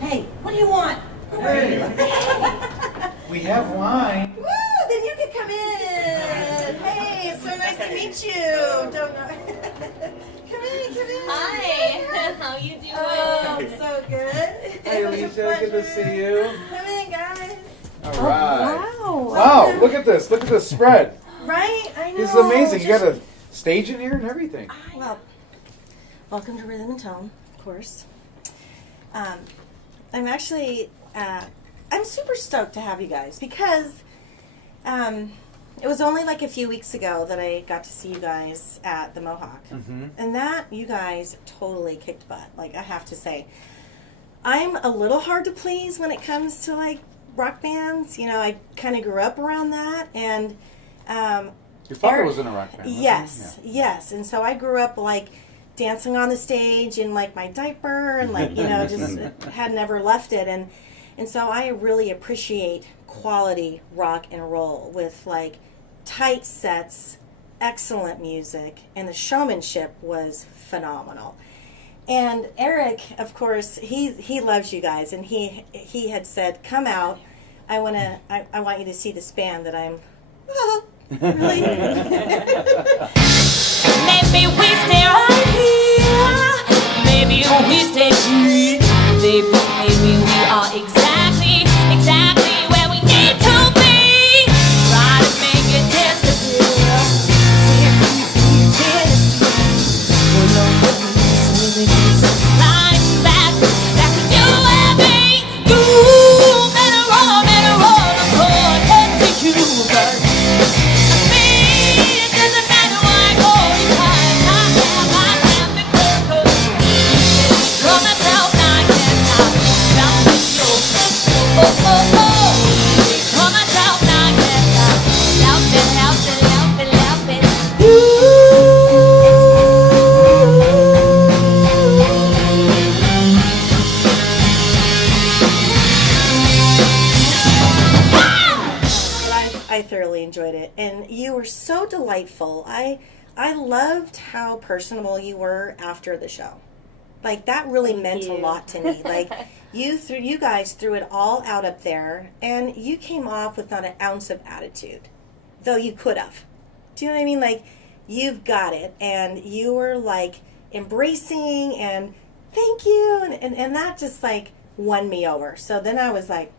Hey, what do you want? Hey, we have wine. Woo, then you can come in. Hey, it's so nice to meet you. Don't know. Come in. Hi, how you doing? Oh, so good. Hey, Alicia, good to see you. Come in, guys. All right. Wow. Wow, look at this. Look at this spread. Right? I know. This is amazing. You got a stage in here and everything. Well, welcome to Rhythm and Tone, of course. I'm actually, I'm super stoked to have you guys because it was only like a few weeks ago that I got to see you guys at the Mohawk. Mm-hmm. And that, you guys totally kicked butt. Like, I have to say. I'm a little hard to please when it comes to, like, rock bands. You know, I kind of grew up around that. And Your father was in a rock band, wasn't he? Yes, yes. And so I grew up, like, dancing on the stage in, like, my diaper and, like, you know, just had never left it. And so I really appreciate quality rock and roll with, like, tight sets, excellent music, and the showmanship was phenomenal. And Eric, of course, he loves you guys, and he had said, "Come out. I want you to see this band that I'm." Really? Maybe we stay right here. Maybe we stay here. Maybe we are exactly where we need to be. Try to make it disappear. Lying back to you and me. You better roll, of course, head to you first. It doesn't matter why I go you high. I have because from myself I can't stop. Down with you. From myself I can't stop. Help it. I thoroughly enjoyed it, and you were so delightful. I loved how personable you were after the show. Like, that really meant a lot to me. Like, you guys threw it all out up there, and you came off with not an ounce of attitude, though you could have. Do you know what I mean? Like, you've got it, and you were like embracing and thank you, and that just like won me over. So then I was like,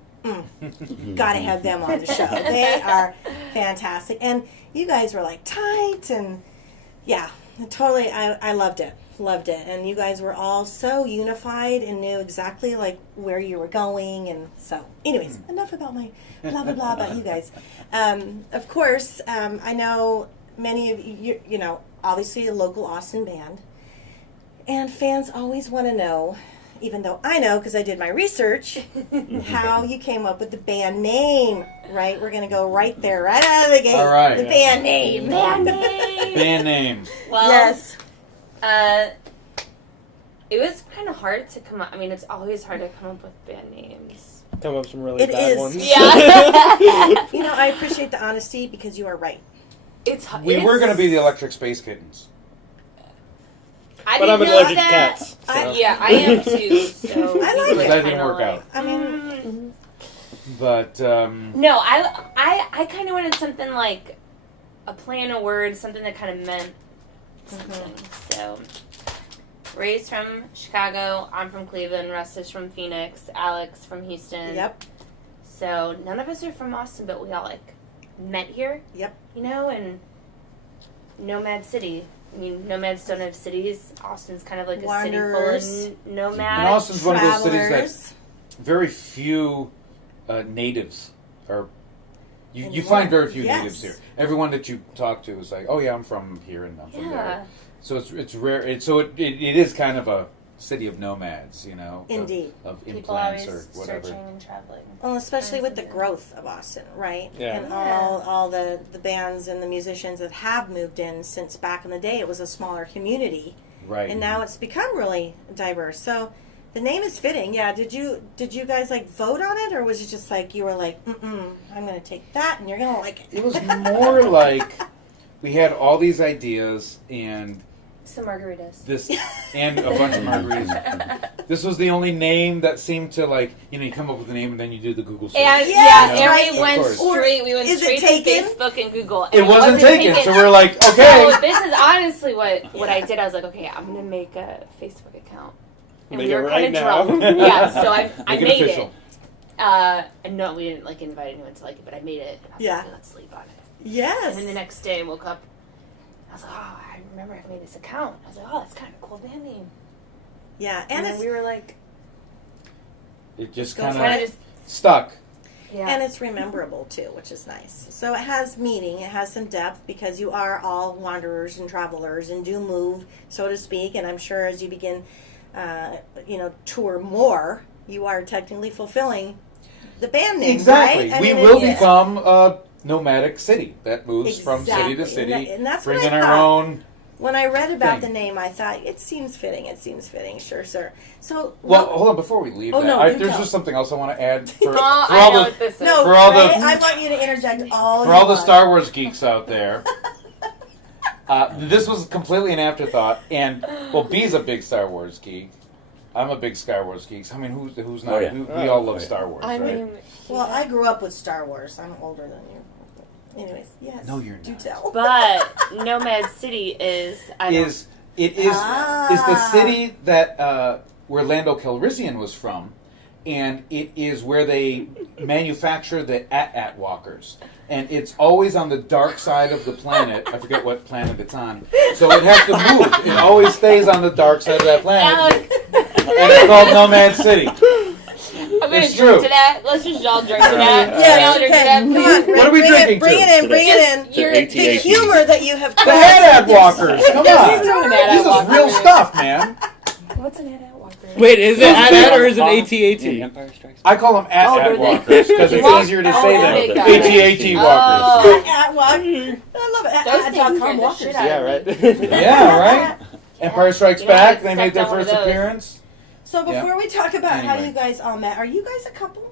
gotta have them on the show. They are fantastic. And you guys were like tight and yeah, totally. I loved it. And you guys were all so unified and knew exactly like where you were going. And so anyways, enough about my blah, blah, blah about you guys. Of course, I know many of you know, obviously a local Austin band. And fans always want to know, even though I know because I did my research, how you came up with the band name, right? We're going to go right there, right out of the gate. All right. The band name. Band name. Well, Yes. It was kind of hard to come up. I mean, it's always hard to come up with band names. Come up with some really It bad is. ones. Yeah. You know, I appreciate the honesty because you are right. We were going to be the Electric Space Kittens. I But didn't I'm know allergic to that. cats. Yeah, I am too. So I like we it. were That didn't kinda work out. I mean, But, No, I kind of wanted something like a play on words, something that kind of meant something. So, Ray's from Chicago, I'm from Cleveland, Russ is from Phoenix, Alex from Houston. yep. So, none of us are from Austin, but we all, like, met here. Yep. You know, and Nomad City. I mean, nomads don't have cities. Austin's kind of like a Wanderers. city full of nomads. and Austin's one of those cities Travelers. that very few natives are. You And find more. very few Yes. natives here. Everyone that you talk to is like, oh yeah, I'm from here and I'm from Yeah. there. So it's rare. It is kind of a city of nomads, you know. Indeed. Of People implants always or whatever. searching and traveling. Well, especially with the Fascinating. growth of Austin, right? Yeah. And Yeah. all the bands and the musicians that have moved in since back in the day, it was a smaller community. Right. And now it's become really diverse. So the name is fitting. Yeah. Did you guys like vote on it, or was it just like you were like, I'm going to take that, and you're going to like it? It was more like we had all these ideas and Some margaritas. this and a bunch of margaritas. this was the only name that seemed to like, you come up with a name and then you do the Google search. And Yes, and right. we went Of course. straight. We went Is it straight to taken? Facebook and Google. And It wasn't taken, so we're like, okay. So this is honestly what I did. I was like, okay, I'm gonna make a Facebook account. And Make we it were right kind of now. drunk. Yeah, so I Make made it official. it. No, we didn't like invite anyone to like it, but I made it. And I was Yeah. like, okay, let's sleep on it. Yes. And then the next day I woke up. I was like, oh, I remember I made this account. I was like, oh, that's kind of a cool band name. Yeah, And and then it's we were like, It just Go kind for kind of of just stuck. yeah. and it's rememberable too, which is nice. So it has meaning, it has some depth because you are all wanderers and travelers and do move, so to speak. And I'm sure as you begin, tour more, you are technically fulfilling the band name, Exactly. right? I We mean, will it's- become a nomadic city that moves from city to Exactly. city, And that's what bringing I our thought. own. When I read about thing. the name, I thought it seems fitting. Sure, sir. So Well, hold on. Before we leave, Oh, that, no, do there's tell. just something else I want to add for, oh, all I know the what this is. no, for all the- Ray, I want you to interject all for you all the want. Star Wars geeks out there. This was completely an afterthought, and B's a big Star Wars geek. I'm a big Star Wars geek. I mean, who's not? Oh, yeah. We all love Star Wars, I right? mean, Well, I grew up with Star Wars. I'm older than you. Anyways, yes. No, you're Do not. tell. but Nomad City is is the city that where Lando Calrissian was from, and it is where they manufacture the at walkers, and it's always on the dark side of the planet. I forget what planet it's on, so it has to move. It always stays on the dark side of that planet, and it's called Nomad City. I'm gonna It's drink true. to that. Let's just all drink to that. Yes, We all drink to okay, that, come please. on, Ray, What are we bring drinking it, bring to it in, bring Just- it in. you're- To The AT-AT. humor that you have The crafted head this- walkers, come Just on! throw an This ad is walker. real stuff, man. What's an ad walker? Wait, is it AT-AT or is it AT-AT? Empire Strikes I call them Oh, at they're the- walkers because it's Walk- easier to oh, say the than big guys. AT-AT walkers. Oh. At walk. I love it. Those At things .com scared the walkers. shit out Yeah, of me. right. Yeah, right? Empire Strikes You know, I Back, they made stepped their on one of first those. appearance. So before we talk about how Anyway. you guys all met, are you guys a couple?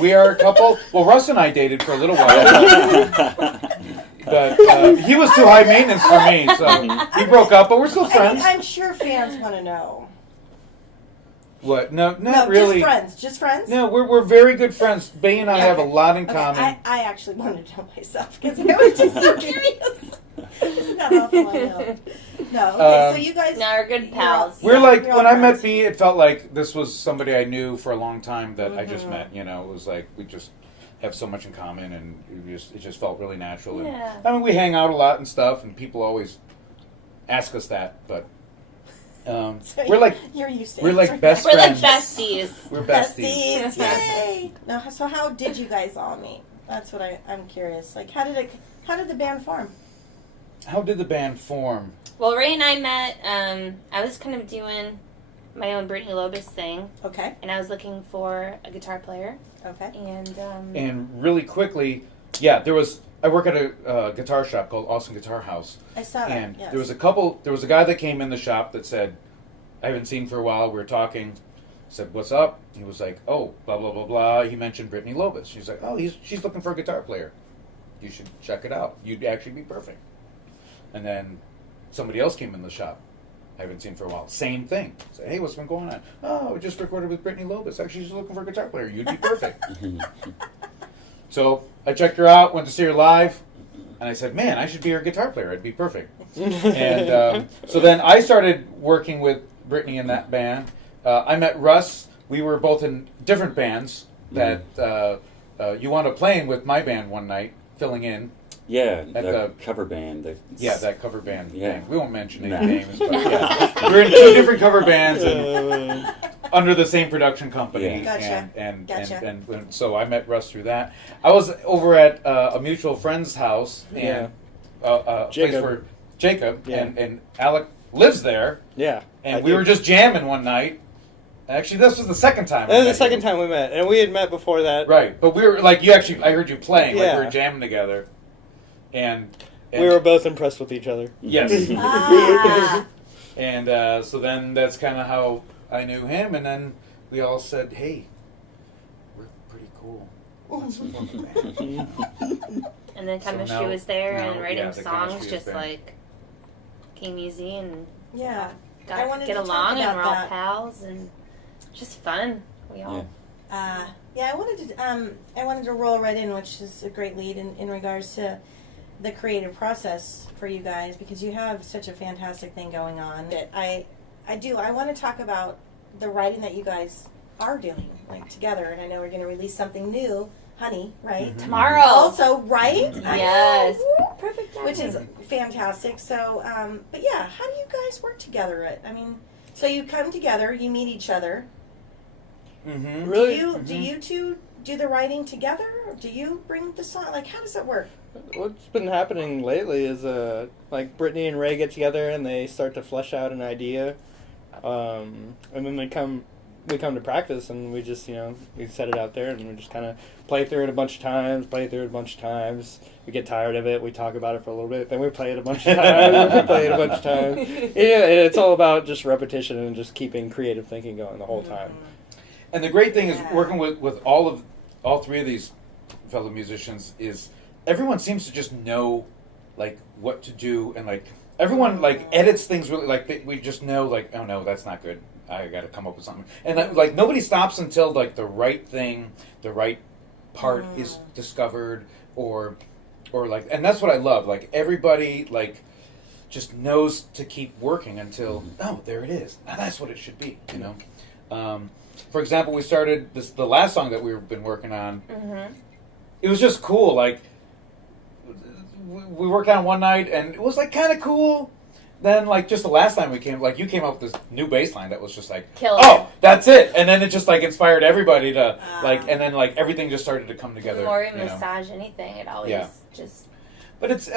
We are a couple. Well, Russ and I dated for a little while. But he was too high maintenance for me, so we broke up, but we're still friends. I'm sure fans want to know. What? No, No, not really. just friends. Just friends? No, we're very good friends. Bay and I have a Okay. lot in Okay, common. I actually wanted to know myself because I was just so curious. Isn't that awful? I know. No, okay, so you guys... No, we're good pals. We're like, you're when all I met friends. B, it felt like this was somebody I knew for a long time that I just Mhm. met. It was like we just have so much in common, and it just felt really natural. And, Yeah. I mean, we hang out a lot and stuff, and people always ask us that, but So we're like You're used to we're like answering best We're like friends. besties. We're besties. Besties, yay! Now, so how did you guys all meet? That's what I'm curious. Like, how did the band form? How did the band form? Well, Ray and I met. I was kind of doing my own Brittany Lobis thing, Okay, and I was looking for a guitar player. okay. And And really quickly, there was. I work at a guitar shop called Awesome Guitar House, I saw that. and Yes. there was a guy that came in the shop that said, I haven't seen for a while. We were talking. I said, what's up? He was like, oh, blah, blah, blah, blah. He mentioned Brittany Lobis. She's like, oh, she's looking for a guitar player. You should check it out. You'd actually be perfect. And then somebody else came in the shop. I haven't seen for a while. Same thing. Say, hey, what's been going on? Oh, we just recorded with Brittany Lobis. Actually, she's looking for a guitar player. You'd be perfect. So I checked her out, went to see her live, and I said, man, I should be her guitar player. I'd be perfect. And so then I started working with Brittany in that band. I met Russ. We were both in different bands that you wound up playing with my band one night, filling in. Yeah, At the cover band. That cover band Yeah. thing. We won't mention any No. names, but yeah. We're in two different cover bands and under the same production company. Yeah. Gotcha. And Gotcha. and so I met Russ through that. I was over at a mutual friend's house, and a place Jacob. where Jacob Yeah. and Alec lives there, Yeah. and we were just jamming one night. Actually, this was the second time. That was the second time we met, and we had met before that. Right, but we were like, I heard you playing, like we Yeah. were jamming together, and We were both impressed with each other. yes. Ah, And so then that's kind of how I knew him, and then we all said, hey, we're pretty cool. Let's form a band. and then So chemistry now- was there, now, and writing yeah, the songs chemistry is just there. like came easy, and yeah. I wanted get to along, talk and we're all about that. pals, and just fun. We all. Yeah, I wanted to roll right in, which is a great lead in regards to the creative process for you guys, because you have such a fantastic thing going on. I want to talk about the writing that you guys are doing, like, together, and I know we're going to release something new, Honey, right? Mm-hmm. Tomorrow. Also, right? Yes. Perfect. Which is fantastic. So, but yeah, how do you guys work together? I mean, so you come together, you meet each other. Mm-hmm. Really? Do you two do the writing together? Or do you bring the song? Like, how does that work? What's been happening lately is like Brittany and Ray get together and they start to flesh out an idea, and then we come to practice and we just we set it out there and we just kind of play through it a bunch of times. We get tired of it. We talk about it for a little bit. Then we play it a bunch of times. We play it a bunch of times. Yeah, and it's all about just repetition and just keeping creative thinking going the whole time. And the great thing is working with all three of these fellow musicians is everyone seems to just know like what to do, and like everyone like edits things really like we just know like, oh no, that's not good. I got to come up with something, and like nobody stops until like the right thing, the right part is discovered, or like, and that's what I love. Like everybody like just knows to keep working until there it is. Now that's what it should be, For example, we started the last song that we've been working on. Mm-hmm. It was just cool. Like we worked on it one night, and it was like kind of cool. Then, like just the last time we came, like you came up with this new bass line that was just like, that's it. And then it just like inspired everybody to like, and then like everything just started to come together. The more you massage anything, it always just. But it's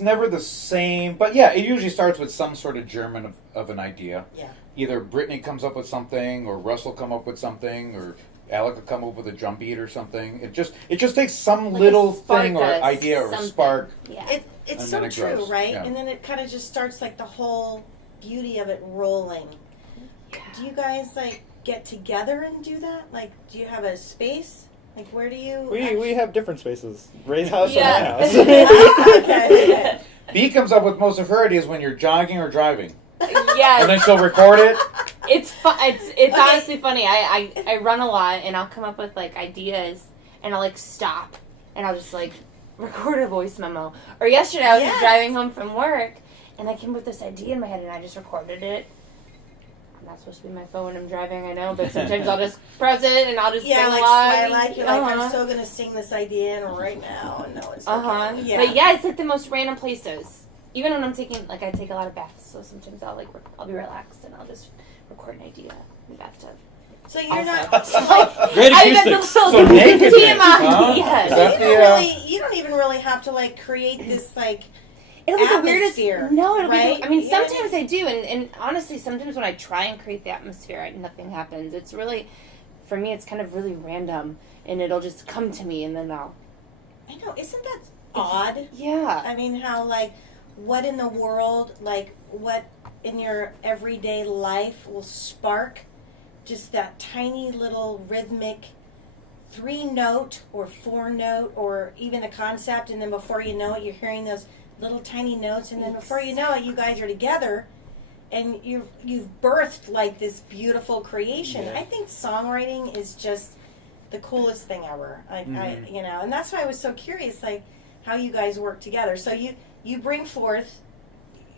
never the same. But yeah, it usually starts with some sort of germ of an idea. Yeah. Either Brittany comes up with something, or Russell come up with something, or Alec will come up with a drum beat or something. It just takes some like little thing or idea or spark. Yeah. It's so true, grows. Right? Yeah. And then it kind of just starts like the whole beauty of it rolling. Yeah. Do you guys like get together and do that? Like, do you have a space? Like, where do you? We have different spaces. Ray's house and my house. Okay. B comes up with most of her ideas when you're jogging or driving. Yes. And then she'll record it. It's fun. It's honestly funny. I run a lot, and I'll come up with like ideas, and I'll like stop, and I'll just like record a voice memo. Or yesterday I was driving home from work, and I came with this idea in my head, and I just recorded it. I'm not supposed to be my phone when I'm driving, I know, but sometimes I'll just press it, and I'll just sing along. I'm so going to sing this idea in right now, and no, it's okay. Yeah. But yeah, it's like the most random places. Even when I'm taking, like I take a lot of baths, so sometimes I'll be relaxed, and I'll just record an idea in the bathtub. So you're not great acoustics. So naked. Yes. You don't even really have to like create this like it'll be the weirdest. No, it'll be. I mean, sometimes I do, and honestly, sometimes when I try and create the atmosphere, nothing happens. It's really, for me, it's kind of really random, and it'll just come to me, and then I'll. I know, isn't that odd? Yeah. I mean, how like, what in the world, like, what in your everyday life will spark just that tiny little rhythmic 3-note or 4-note or even a concept, and then before you know it, you're hearing those little tiny notes, and then before you know it, you guys are together, and you've birthed like this beautiful creation. Yeah. I think songwriting is just the coolest thing ever. And that's why I was so curious, like how you guys work together. So you bring forth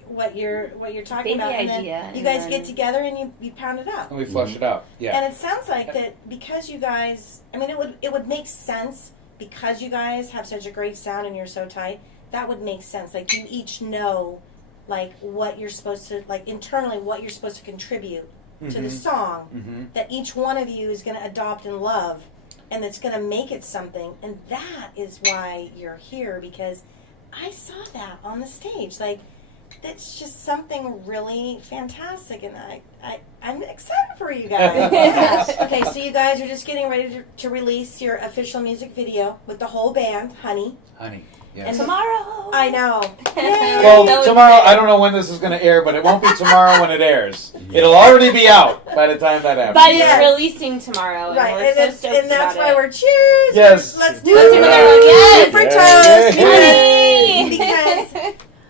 what you're talking about, and then you guys get together and you pound it out. And we flush it out. Yeah. And it sounds like that because you guys, I mean, it would make sense because you guys have such a great sound and you're so tight. That would make sense. Like you each know, like what you're supposed to, like internally, what you're supposed to contribute to the song. That each one of you is going to adopt and love, and it's going to make it something. And that is why you're here, because I saw that on the stage. Like. That's just something really fantastic, and I'm excited for you guys. Yeah. Okay, so you guys are just getting ready to release your official music video with the whole band, Honey. Honey, yes. And tomorrow. I know. Well, so tomorrow, I don't know when this is going to air, but it won't be tomorrow when it airs. It'll already be out by the time that happens. But it's releasing tomorrow, right? And we're so stoked and that's about why it. we're cheers. Yes. Let's do it. Yes. Super toast. Honey. Because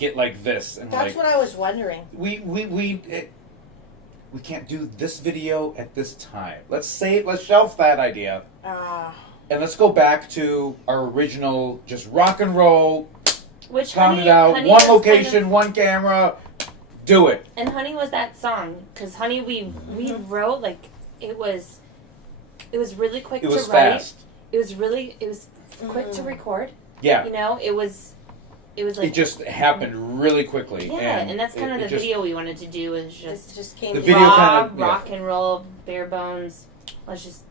get like this, and That's what I was wondering. we can't do this video at this time. Let's shelf that idea, and let's go back to our original, just rock and roll. Which Count Honey, it out. Honey One was location, kind of, one camera. Do it. and Honey was that song because Honey we wrote like it was really quick It was to write. fast. It was quick to record. Yeah. You know, it was like It just happened really quickly. yeah, and that's kind of the just, video we wanted to do is It just just came The together. video raw, kind of- yeah. rock and roll, bare bones. Let's just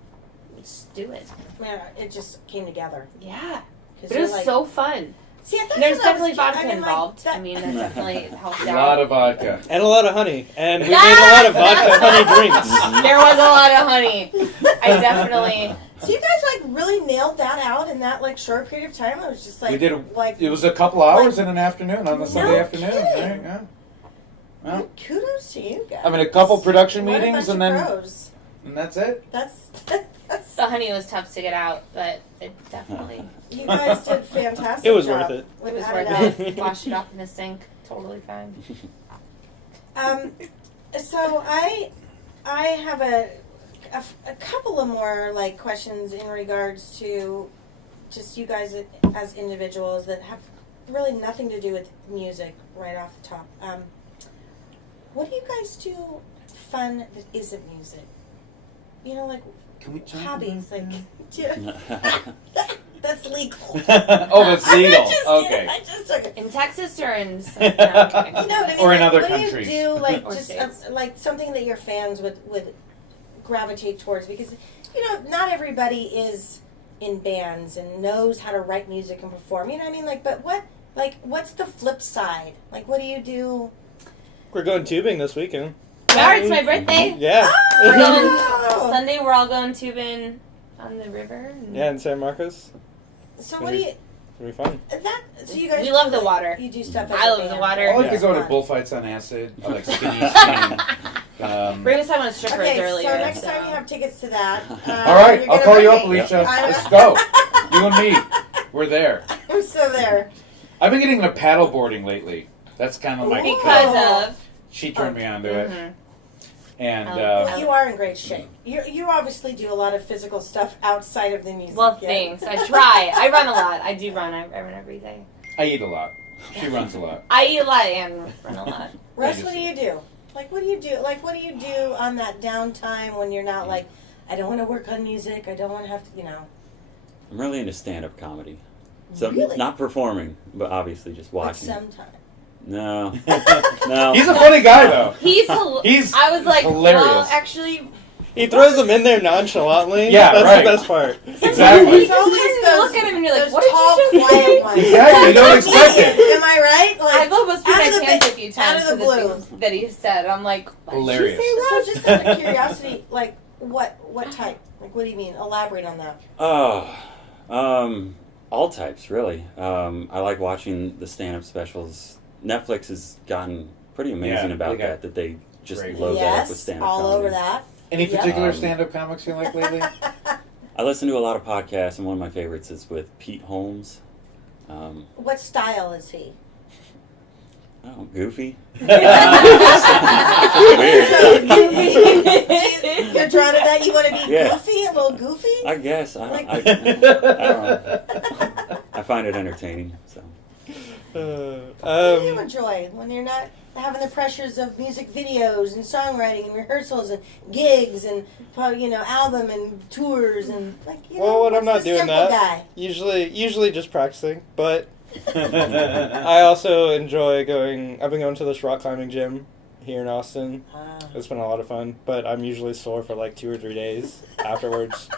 do it. Yeah, it just came together. Yeah, 'Cause but it you're was like, so fun. See, I thought There's that's what I definitely was- vodka I mean, like, involved. that- I mean, that definitely helped a out. lot of vodka. And a lot of honey. And we made a lot of vodka honey drinks. There was a lot of honey. I definitely. So you guys like really nailed that out in that like short period of time. It was just like We did like It was a couple hours in an afternoon on the Sunday No afternoon. kidding. Right, yeah. Well, kudos to you guys. I mean, a couple production What a meetings, bunch and of then pros. and that's it. That's The honey was tough to get out, but it definitely you guys did fantastic. It was job worth it. with it was that. worth it. Wash it off in the sink, totally fine. So I have a couple of more like questions in regards to just you guys as individuals that have really nothing to do with music right off the top. What do you guys do fun that isn't music? You know, like Can we talk hobbies, like that's legal. Oh, that's legal. I'm just Okay. kidding. I just took it. In Texas or in no, I'm kidding. You know what I mean? Or in Like, other what countries. do you do, like Or just states. like something that your fans would gravitate towards? Because you know, not everybody is in bands and knows how to write music and perform. You know what I mean? Like, but what's the flip side? Like, what do you do? We're going tubing this weekend. We are, it's my birthday. Yeah. We're going Oh! Sunday. We're all going tubing on the river. and- Yeah, in San Marcos. So what do you It'll be fun. that? So you guys We love do, the like, water. You do stuff. As I a love the band. water. I like to That's go to fun. bullfights on acid. I like skinny skiing. We're gonna talk about strippers Okay, earlier. so next time you have tickets to that. All right, you're I'll gonna call you bring up, me. Alicia. I'm- Let's go. You and me. We're there. I'm so there. I've been getting into paddle boarding lately. That's kind of my Ooh. because of She turned me on to it, mhm. and Well, you are in great shape. You obviously do a lot of physical stuff outside of the music. well, yeah. thanks. I try. I run a lot. I do run. I run every day. I eat a lot. She runs a lot. I eat a lot and run a lot. Russ, what do you do? Like, what do you do? Like, what do you do on that downtime when you're not like, I don't want to work on music. I don't want to have to, you know. I'm really into stand-up comedy. So Really? not performing, but obviously just But watching. sometimes. No, no. He's a funny guy, though. He's I was like, hilarious. well, actually, He throws them in there nonchalantly. Yeah, That's right. the best part. Exactly. It's always you those, look at him and you're like, those what did tall, you just quiet say? ones. Exactly, you don't expect it. Am I right? Like, I've almost put out my of the pants bit- a few out times of for the the blue. things that he said. I'm like, what Hilarious. did you say, So Rob? just out of curiosity, like, what type? Like, what do you mean? Elaborate on that. All types, really. I like watching the stand-up specials. Netflix has gotten pretty amazing Yeah, about they got that they just great. load that up with Yes, stand-up all comedy. over that. Any Yep. particular stand-up comics you like lately? I listen to a lot of podcasts, and one of my favorites is with Pete Holmes. What style is he? Oh, goofy. So, you're drawn to that? You want to be Yeah. goofy, a little goofy? I guess. I Like- don't know. I find it entertaining. So. What do you enjoy when you're not having the pressures of music videos and songwriting and rehearsals and gigs and album and tours and Well, when I'm what's not the doing simple that, guy? usually just practicing. But I also enjoy going. I've been going to this rock climbing gym here in Austin. It's been a lot of fun, but I'm usually sore for like 2 or 3 days afterwards.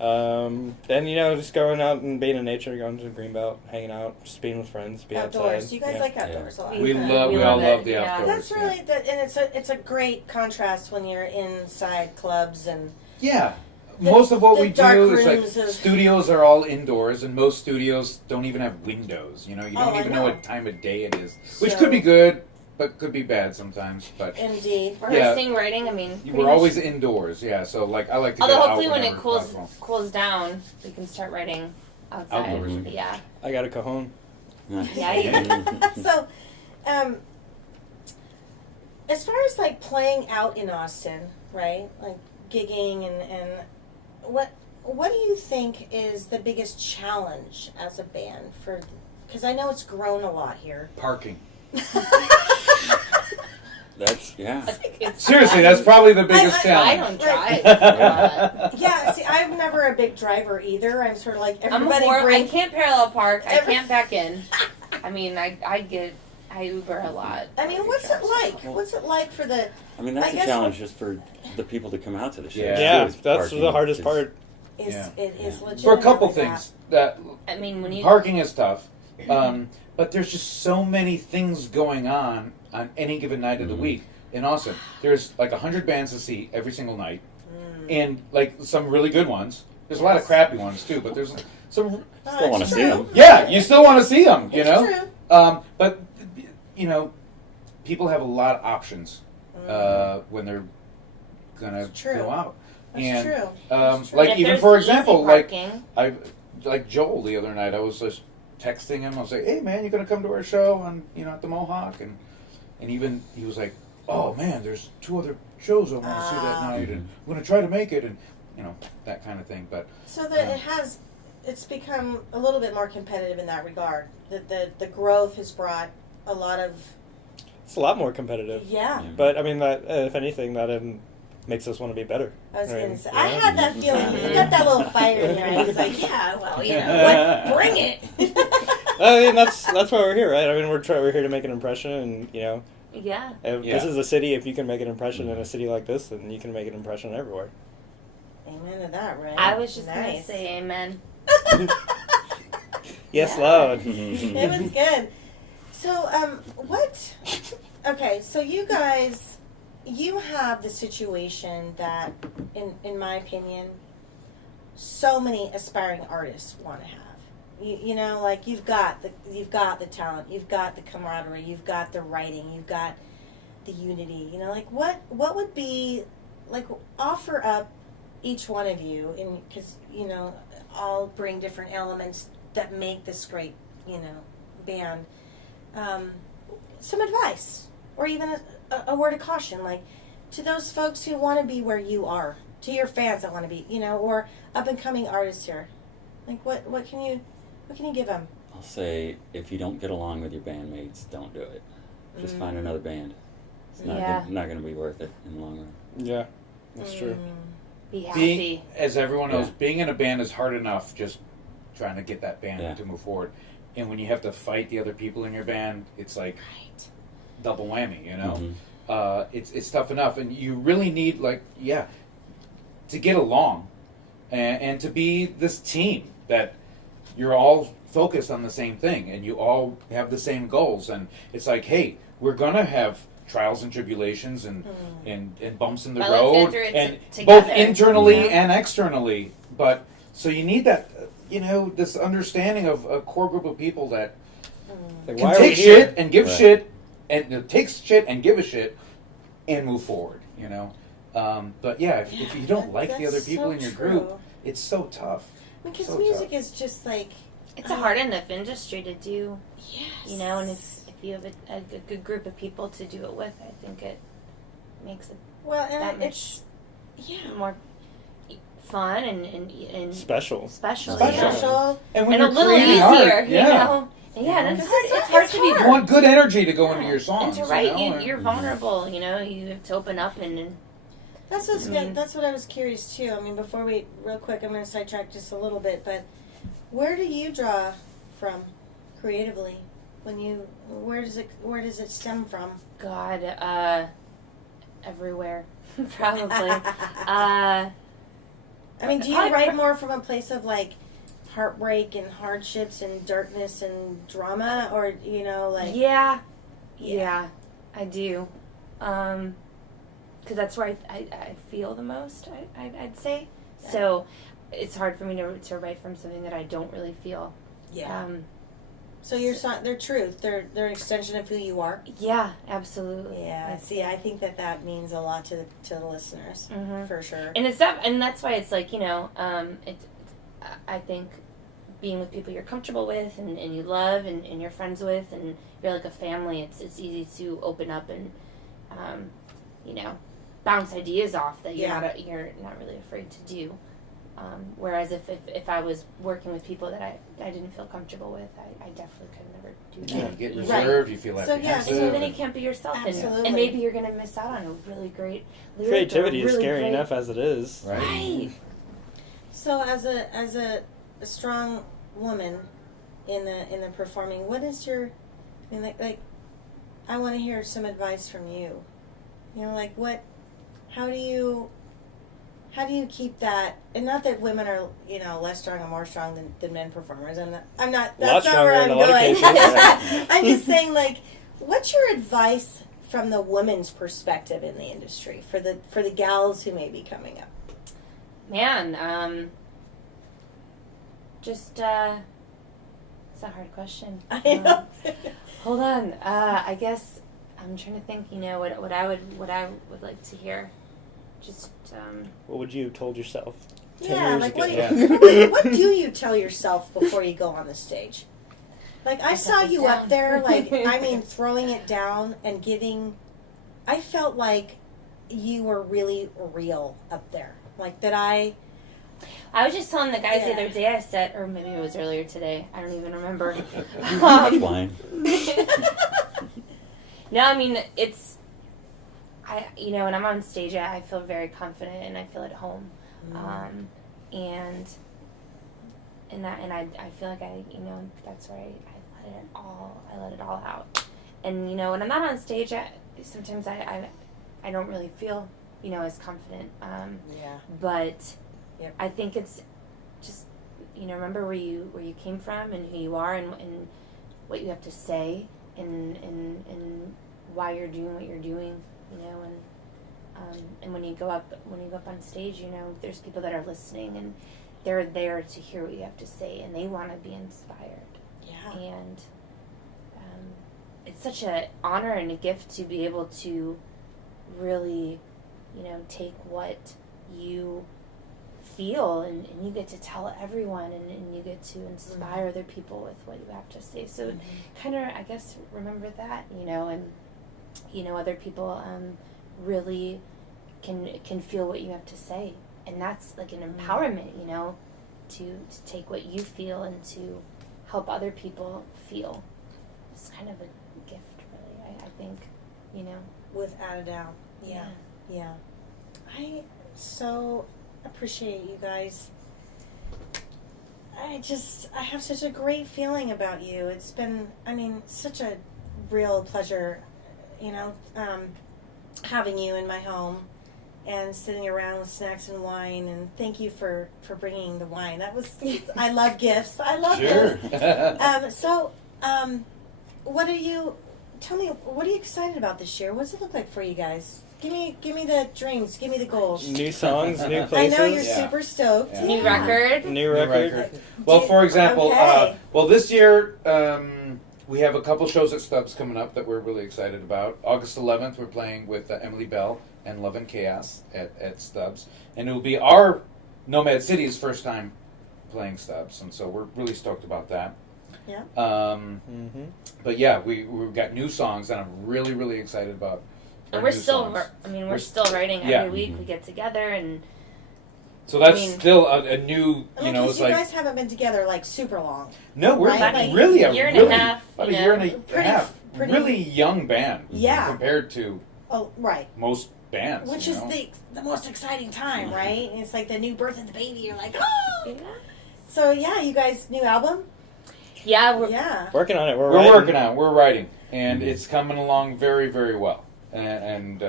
Then just going out and being in nature, going to the Greenbelt, hanging out, just being with friends, be Outdoors. outside. You guys Yeah. like outdoors a lot. We We all love love it, the yeah. outdoors. That's really and it's a great contrast when you're inside clubs and Yeah. The- Most of what the we dark do is rooms like of- studios are all indoors, and most studios don't even have windows. You Oh, don't I even know. know what time of day it is, which So- could be good, but could be bad sometimes. But indeed. Rehearsing, writing, I mean. pretty we're much- always indoors. Yeah, so like I like to Although get hopefully out when it whenever cools possible. down, we can start writing outside. Outdoors. Yeah. I got a cajon. Yeah, you So As far as like playing out in Austin, right? Like gigging and what do you think is the biggest challenge as a band for? Because I know it's grown a lot here. Parking. That's Seriously, that's probably the biggest I challenge. don't drive. Yeah, see, I'm never a big driver either. I'm sort of like everybody I can't parallel park. I can't back in. I mean, I Uber a lot. I mean, what's it like? What's it like for the? I mean, that's I a guess challenge just for the people to come out to the show. Yeah. too, is that's parking, the hardest 'cause- part. It is legit. For a couple things, that I mean, when you parking is tough, but there's just so many things going on any given night of the week in Austin. There's like 100 bands to see every single night, and like some really good ones. There's a lot of crappy ones too, but there's some. Still want to see them. Yeah, you still want to see them, you It's know. true. But you know, people have a lot of options when they're gonna It's true. go out. That's And true. like If even there's for easy example, like parking. like Joel the other night, I was just texting him. I was like, "Hey man, you gonna come to our show on at the Mohawk?" And even he was like, "Oh man, there's 2 other shows I want to see that night, and I'm gonna try to make it," and that kind of thing. But So that it's become a little bit more competitive in that regard. The growth has brought a lot of It's a lot more competitive. yeah. But I mean, that if anything, that makes us want to be better. I was I mean, gonna say, yeah. I had that feeling. You got that little fire in there. I was like, yeah, well, what? Bring it. I mean, that's why we're here, right? I mean, we're here to make an impression, and Yeah. if this is a city. If you can make an impression in a city like this, then you can make an impression everywhere. Amen to that, right? I was just gonna nice. say amen. Yes, Yeah. Lord. It was good. So, what? Okay, so you guys, you have the situation that, in my opinion, so many aspiring artists want to have. You know, like you've got the talent, you've got the camaraderie, you've got the writing, you've got the unity. You know, like what would be like offer up each one of you, and because all bring different elements that make this great band. Some advice, or even a word of caution, like to those folks who want to be where you are, to your fans that want to be, or up and coming artists here. Like what can you give them? I'll say, if you don't get along with your bandmates, don't do it. Just find another band. It's not going to be worth it in the long run. Yeah, that's true. Be happy. as everyone knows, Yeah. being in a band is hard enough. Just trying to get that band Yeah. to move forward, and when you have to fight the other people in your band, it's like double whammy. It's tough enough, and you really need to get along, and to be this team that you're all focused on the same thing, and you all have the same goals. And it's like, hey, we're gonna have trials and tribulations and bumps in the But let's road, get through it and together, both internally you know? and externally. But so you need that, this understanding of a core group of people that Like, can why are we take here? shit and give Right. shit, and takes shit and give a shit, and move forward. But yeah, if you don't like the other that's people so in your true. group, it's so tough. Because So music tough. is just like It's a hard enough industry to do, yes. and if you have a good group of people to do it with, I think it makes it well, that and it's more fun and Special. special. special. And when And a you're little creating easier, art, you know. Yeah, and it's hard. It's hard to be. you want good energy to go into your And songs. to write, and- you're vulnerable. You have to open up and That's what's good. That's what I was curious too. I mean, before we real quick, I'm going to sidetrack just a little bit, but where do you draw from creatively? Where does it stem from? God, everywhere, probably. I mean, do you I- write more from a place of like heartbreak and hardships and darkness and drama, or Yeah, I do. Because that's where I feel the most. I'd say. Yeah. So it's hard for me to write from something that I don't really feel. yeah. So your song, they're truth. They're an extension of who you are. Yeah, absolutely. Yeah. See, I think that means a lot to the listeners for sure. And it's that, and that's why it's like it's I think being with people you're comfortable with and you love and you're friends with and you're like a family, it's easy to open up and bounce ideas off that you're not really afraid to do. Whereas if I was working with people that I didn't feel comfortable with, I definitely could never do that. You get reserved, you feel So, yeah, apprehensive. So then you can't be yourself, and maybe you're going to miss out on a really great lyric. Creativity is really scary great, enough as it is. right? So as a strong woman in the performing, what is your, I mean, like I want to hear some advice from you. You know, like how do you keep that, and not that women are, less strong or more strong than men performers. I'm not that's not where I'm going. I'm just saying, like, what's your advice from the woman's perspective in the industry for the gals who may be coming up? Man, it's a hard question. I know. Hold on. I guess I'm trying to think. What I would like to hear. Just. What would you have told yourself 10 Yeah, years like ago? what do you tell yourself before you go on the stage? Like, I saw you up there, like, throwing it down and giving. I felt like you were really real up there. Like, that I was just telling the guys the other day, I said, or maybe it was earlier today, I don't even remember. Much wine. No, it's, when I'm on stage, I feel very confident and I feel at home. And I feel like that's where I let it all out. And, when I'm not on stage, sometimes I don't really feel, as confident. But Yep. I think it's just, remember where you came from and who you are and what you have to say and why you're doing what you're doing, and when you go up on stage, there's people that are listening and they're there to hear what you have to say and they want to be inspired. Yeah. And it's such an honor and a gift to be able to really, take what you feel and you get to tell everyone and you get to inspire other people with what you have to say. So kind of, I guess, remember that, and other people really can feel what you have to say, and that's like an empowerment, to take what you feel and to help other people feel. It's kind of a gift, really. I think, Without a doubt. Yeah. I so appreciate you guys. I have such a great feeling about you. It's been, such a real pleasure, having you in my home and sitting around with snacks and wine. And thank you for bringing the wine. That was, I love gifts. I love gifts. Tell me, what are you excited about this year? What's it look like for you guys? Give me the dreams. Give me the goals. New songs, new I places. know you're super stoked. Yeah. New record. New record. Well, for example, Okay. this year we have a couple shows at Stubbs coming up that we're really excited about. August 11th, we're playing with Emily Bell and Love and Chaos at Stubbs, and it will be our Nomad City's first time playing Stubbs, and so we're really stoked about that. Yeah. But yeah, we've got new songs that I'm really, really excited about. And we're still writing every week. We get together and. So that's still a new, Because it's you like. guys haven't been together like super long. No, we're Right? really a year and a half. About a year and a half. pretty- Really young band. Yeah. Compared to Oh, right. most bands. Which you is know? the most exciting time, right? It's like the new birth of the baby. You're like, oh. So yeah, you guys, new album. Yeah, we're Working on it. We're writing. working on it. We're writing, and it's coming along very, very well, and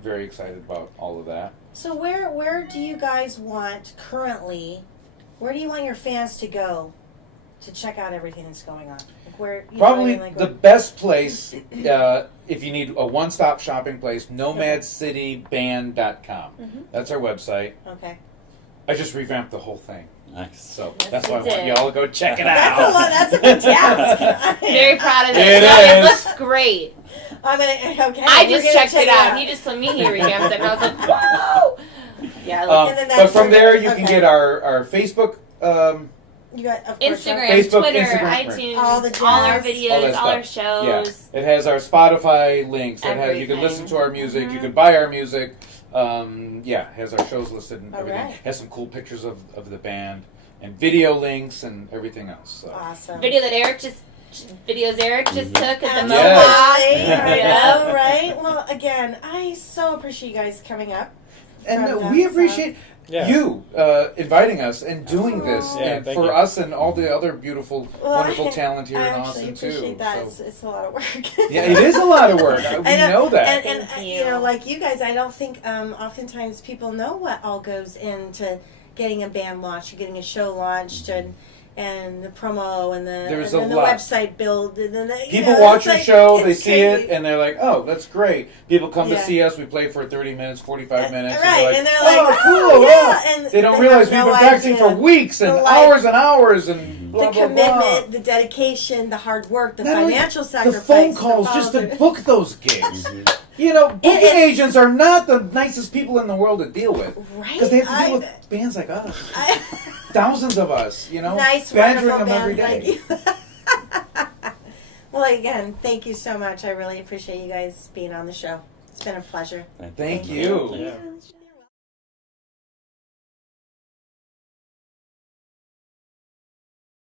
very excited about all of that. So where do you guys want currently? Where do you want your fans to go to check out everything that's going on? Like where? Probably like the best place if you need a one-stop shopping place. NomadCityBand.com. That's our website. Okay. I just revamped the whole thing, Nice. so Yes, that's you why I want did. y'all to go check it That's a out. lot. That's a good task. very proud of it. It No, is. it looks great. I'm gonna. Okay. I we're just gonna checked check it out. He just told me he revamped it, and I was like, whoa! Yeah, And then But that's from where- there, you can okay. get our Facebook You got, of course, Instagram, Facebook, Twitter, Instagram, right. iTunes, All the all our jazz. videos, All that all our stuff. Yeah. shows. It has our Spotify links. It has you can Everything. listen to our music. Mhm. You can buy our music. It has our shows listed and All everything. right. Has some cool pictures of the band and video links and everything else. So. Awesome. Videos Eric just took at the Absolutely. Nomad. Yes. I Yeah. know, right? Well, again, I so appreciate you guys coming up. And From we down appreciate Yeah. you inviting us and doing this Aw. Yeah, and thank for you. us and all the other beautiful, Well, wonderful talent here I in actually Austin appreciate too. that. So. It's a lot of work. Yeah, it is a lot of work. We I know that. And Thank you you. know, like you guys, I don't think oftentimes people know what all goes into getting a band launched, or getting a show launched, and the promo and There's and a the lot. website build. And then People watch it's your like- show, they it's see crazy. it, and they're like, "Oh, that's great." People come to Yeah. see us. We play for 30 minutes, 45 minutes, right? and And they're they're like, like, "Oh, cool!" yeah. And They don't have realize no we've been practicing idea for weeks and the life- hours, and blah the blah commitment, blah. the dedication, the hard work, the Not only financial the sacrifice, phone calls just to follow-through. book those gigs. Mhm. You know, booking is- agents are not the nicest people in the world to deal with Right? because they have to deal with bands like us, I- thousands of us. You know, nice, badgering wonderful them every bands day. like you. Well, again, thank you so much. I really appreciate you guys being on the show. It's been a pleasure. Thank you. Yeah. Being on the show.